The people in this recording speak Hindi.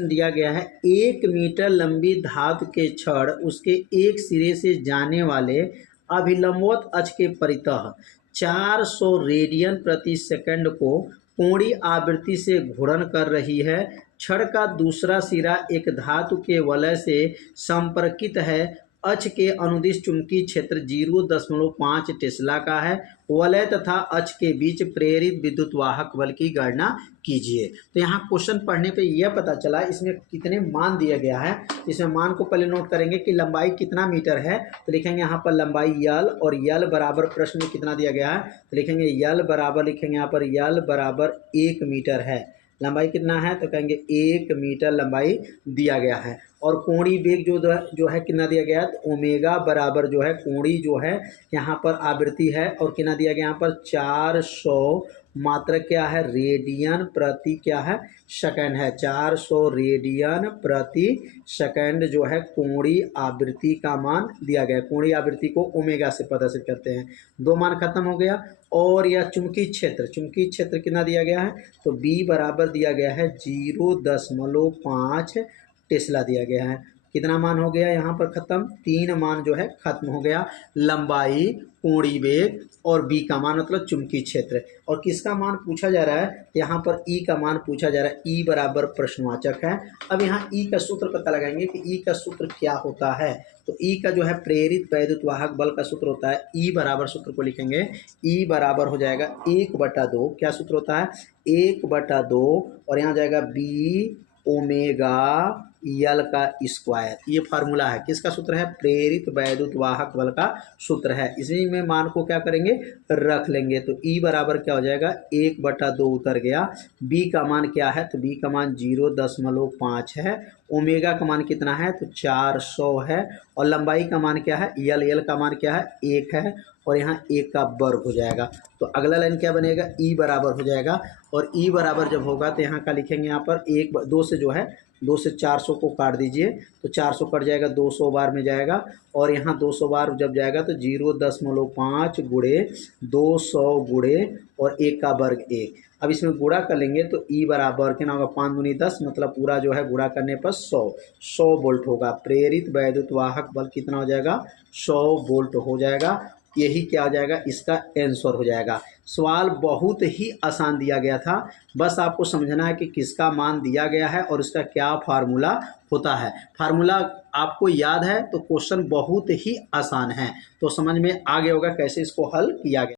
दिया गया है 1 मीटर लंबी धातु के छड़ उसके एक सिरे से जाने वाले अभिलंबवत अक्ष के परितः 400 रेडियन प्रति सेकंड को कोणीय आवृत्ति से घूर्णन कर रही है। छड़ का दूसरा सिरा एक धातु के वलय से संपर्कित है। अक्ष के अनुदिश चुंबकीय क्षेत्र 0.5 टेस्ला का है। वलय तथा अक्ष के बीच प्रेरित विद्युत वाहक बल की गणना कीजिए। तो यहाँ क्वेश्चन पढ़ने पे यह पता चला इसमें कितने मान दिया गया है। इसमें मान को पहले नोट करेंगे कि लंबाई कितना मीटर है, तो लिखेंगे यहाँ पर लंबाई यल, और यल बराबर प्रश्न में कितना दिया गया है, तो लिखेंगे यल बराबर, लिखेंगे यहाँ पर यल बराबर 1 मीटर है। लंबाई कितना है, तो कहेंगे 1 मीटर लंबाई दिया गया है। और कोणीय वेग जो है कितना दिया गया है, तो ओमेगा बराबर जो है कोणीय जो है यहाँ पर आवृत्ति है, और कितना दिया गया यहाँ पर 400 मात्रक क्या है, रेडियन प्रति क्या है सेकंड है। 400 रेडियन प्रति सेकंड जो है कोणीय आवृत्ति का मान दिया गया है। कोणीय आवृत्ति को ओमेगा से प्रदर्शित करते हैं। दो मान खत्म हो गया। और यह चुंबकीय क्षेत्र कितना दिया गया है, तो B बराबर दिया गया है 0.5 टेस्ला दिया गया है। कितना मान हो गया यहाँ पर खत्म, 3 मान जो है खत्म हो गया। लंबाई, कोणीय वेग और B का मान मतलब चुंबकीय क्षेत्र। और किसका मान पूछा जा रहा है, यहाँ पर E का मान पूछा जा रहा है। E बराबर प्रश्नवाचक है। अब यहाँ E का सूत्र पता लगाएंगे कि E का सूत्र क्या होता है। तो E का जो है प्रेरित वैद्युत वाहक बल का सूत्र होता है, E बराबर सूत्र को लिखेंगे, E बराबर हो जाएगा 1/2। क्या सूत्र होता है, 1/2, और यहाँ जाएगा B ओमेगा यल का स्क्वायर। ये फार्मूला है, किसका सूत्र है, प्रेरित वैद्युत वाहक बल का सूत्र है। इसी में मान को क्या करेंगे, रख लेंगे। तो E बराबर क्या हो जाएगा, 1/2 उतर गया। B का मान क्या है, तो B का मान 0.5 है। ओमेगा का मान कितना है, तो 400 है। और लंबाई का मान क्या है, यल का मान क्या है, 1 है। और यहाँ 1 का वर्ग हो जाएगा। तो अगला लाइन क्या बनेगा, E बराबर हो जाएगा। और E बराबर जब होगा तो यहाँ का लिखेंगे, यहाँ पर 2 से जो है 2 से 400 को काट दीजिए, तो 400 कट जाएगा, 200 बार में जाएगा। और यहाँ 200 बार जब जाएगा तो 0.5 गुणे 200 गुणे और 1 का वर्ग 1। अब इसमें गुणा कर लेंगे तो E बराबर कितना होगा, 5 दूनी 10, मतलब पूरा जो है गुणा करने पर 100 वोल्ट होगा। प्रेरित वैद्युत वाहक बल कितना हो जाएगा, 100 वोल्ट हो जाएगा। यही क्या हो जाएगा, इसका आंसर हो जाएगा। सवाल बहुत ही आसान दिया गया था, बस आपको समझना है कि किसका मान दिया गया है और इसका क्या फार्मूला होता है। फार्मूला आपको याद है तो क्वेश्चन बहुत ही आसान है, तो समझ में आ गया होगा कैसे इसको हल किया गया।